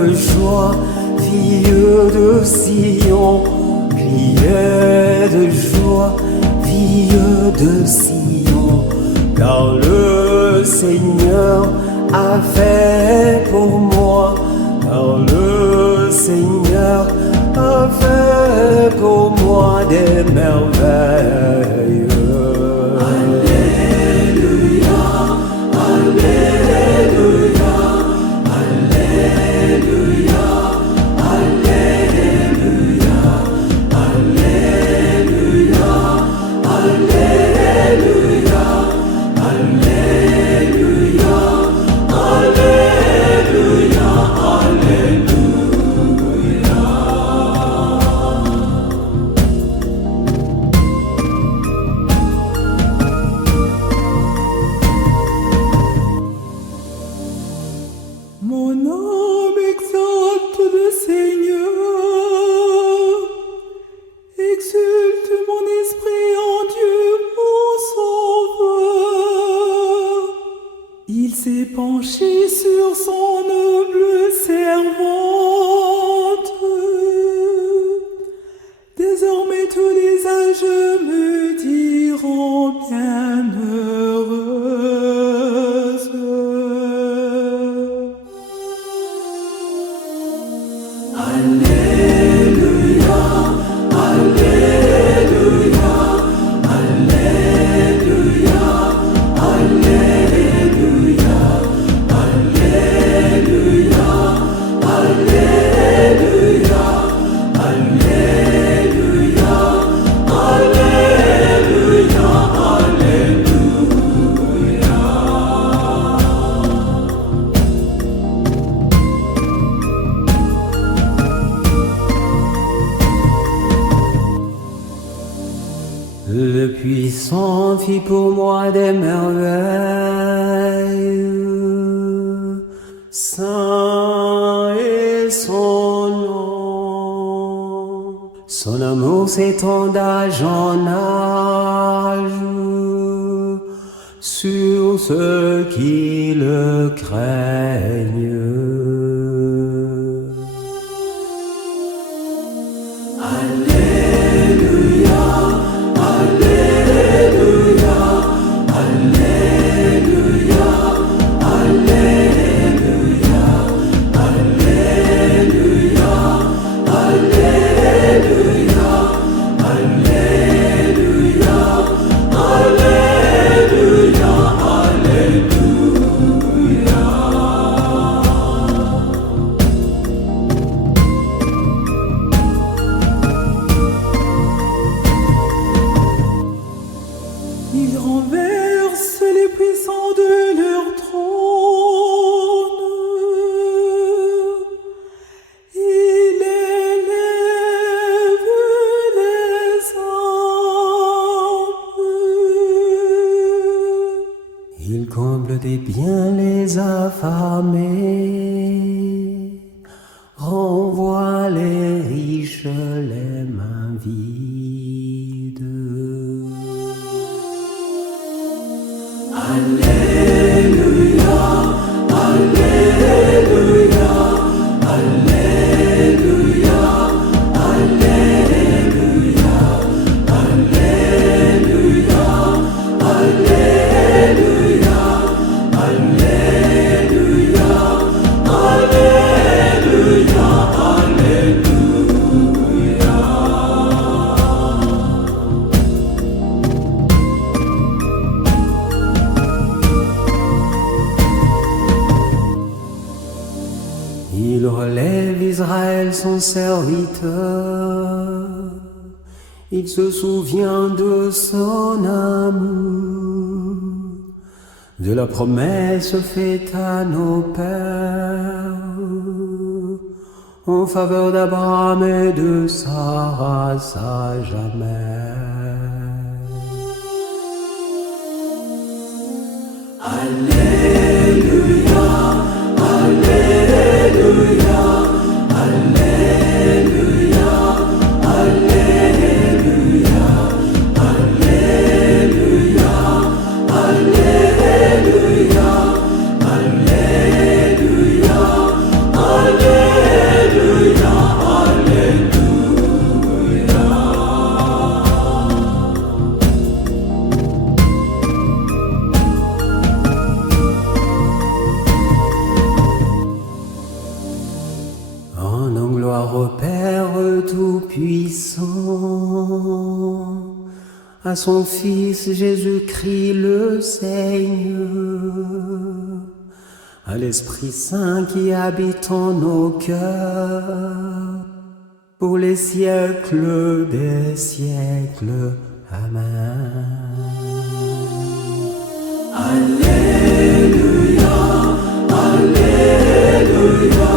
de joie, fille de Sion, criez de joie, fille de Sion, car le Seigneur a fait pour moi, car le Seigneur a fait pour moi des merveilles. Alléluia, Alléluia, Alléluia, Alléluia, Alléluia, Alléluia, Alléluia, Alléluia, Alléluia. Mon âme exalte le Seigneur, exulte mon esprit en Dieu mon sauveur. Il s'est penché sur son noble servante. Désormais tous les âges me diront bienheureuse. Alléluia, Alléluia, Alléluia, Alléluia, Alléluia, Alléluia, Alléluia, Alléluia, Le puissant fit pour moi des merveilles, saint est son nom. Son amour s'étend d'âge en âge sur ceux qui le craignent. Alléluia, Alléluia, Alléluia, Alléluia, Alléluia, Alléluia, Alléluia, Alléluia, Alléluia. Il renverse les puissants de leur trône. Il élève les hommes. Il comble des biens les affamés, renvoie les riches les mains vides. Alléluia, Alléluia, Alléluia, Alléluia, Alléluia, Alléluia, Alléluia, Alléluia, Alléluia. Il relève Israël son serviteur, il se souvient de son amour, de la promesse faite à nos pères, en faveur d'Abraham et de sa race à jamais. Alléluia, Alléluia, Alléluia, Alléluia, Alléluia, Alléluia, Alléluia, Alléluia. à son Fils Jésus-Christ le Seigneur, à l'Esprit Saint qui habite en nos cœurs, pour les siècles des siècles. Amen. Alléluia, Alléluia.